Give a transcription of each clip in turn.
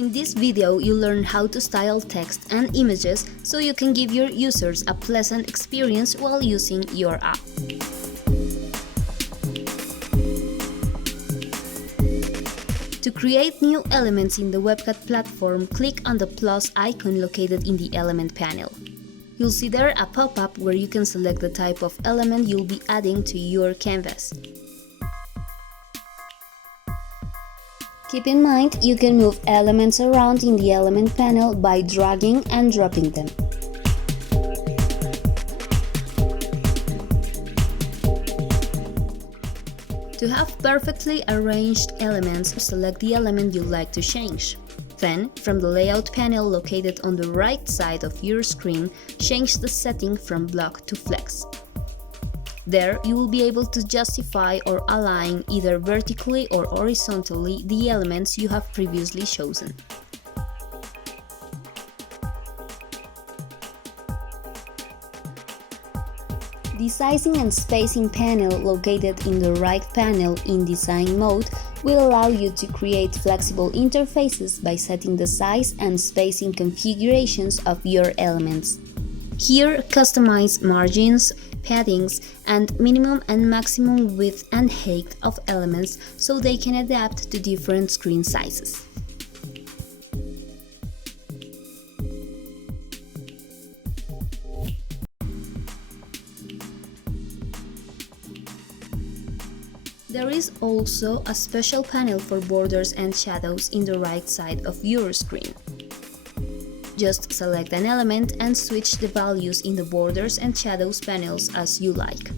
In this video, you learn how to style text and images so you can give your users a pleasant experience while using your app. To create new elements in the Webcat platform, click on the plus icon located in the element panel. You'll see there a pop-up where you can select the type of element you'll be adding to your canvas. Keep in mind, you can move elements around in the element panel by dragging and dropping them. To have perfectly arranged elements, select the element you'd like to change. Then, from the layout panel located on the right side of your screen, change the setting from block to flex. There, you will be able to justify or align either vertically or horizontally the elements you have previously chosen. The sizing and spacing panel located in the right panel in design mode will allow you to create flexible interfaces by setting the size and spacing configurations of your elements. Here, customize margins, paddings, and minimum and maximum width and height of elements so they can adapt to different screen sizes. There is also a special panel for borders and shadows in the right side of your screen. Just select an element and switch the values in the borders and shadows panels as you like.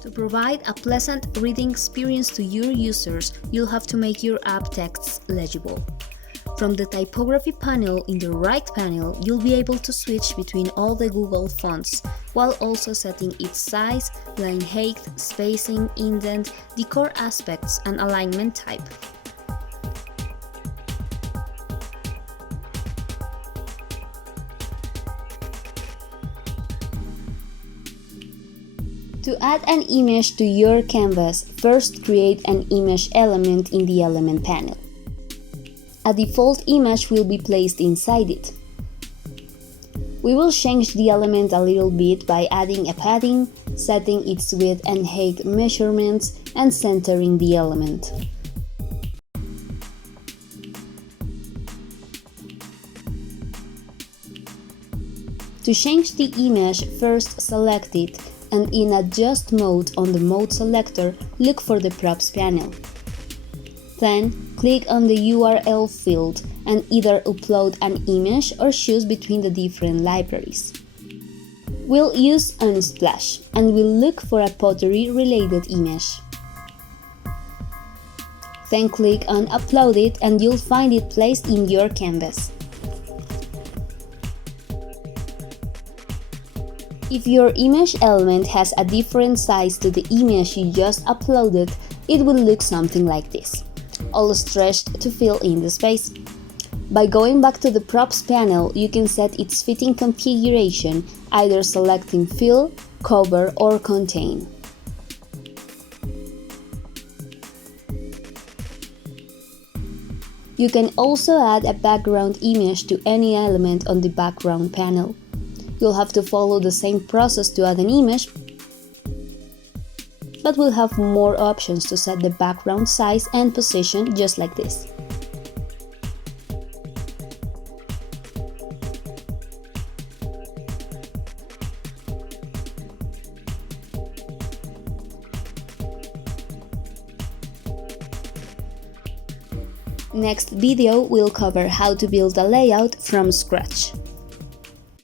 To provide a pleasant reading experience to your users, you'll have to make your app texts legible. From the typography panel in the right panel, you'll be able to switch between all the Google fonts, while also setting its size, line height, spacing, indent, decor aspects, and alignment type. To add an image to your canvas, first create an image element in the element panel. A default image will be placed inside it. We will change the element a little bit by adding a padding, setting its width and height measurements, and centering the element. To change the image, first select it, and in Adjust Mode on the Mode selector, look for the Props panel. Then, click on the URL field and either upload an image or choose between the different libraries. We'll use Unsplash and we'll look for a pottery-related image. Then click on Upload it and you'll find it placed in your canvas. If your image element has a different size to the image you just uploaded, it will look something like this, all stretched to fill in the space. By going back to the Props panel, you can set its fitting configuration, either selecting Fill, Cover, or Contain. You can also add a background image to any element on the background panel. You'll have to follow the same process to add an image, but we'll have more options to set the background size and position just like this. Next video will cover how to build a layout from scratch.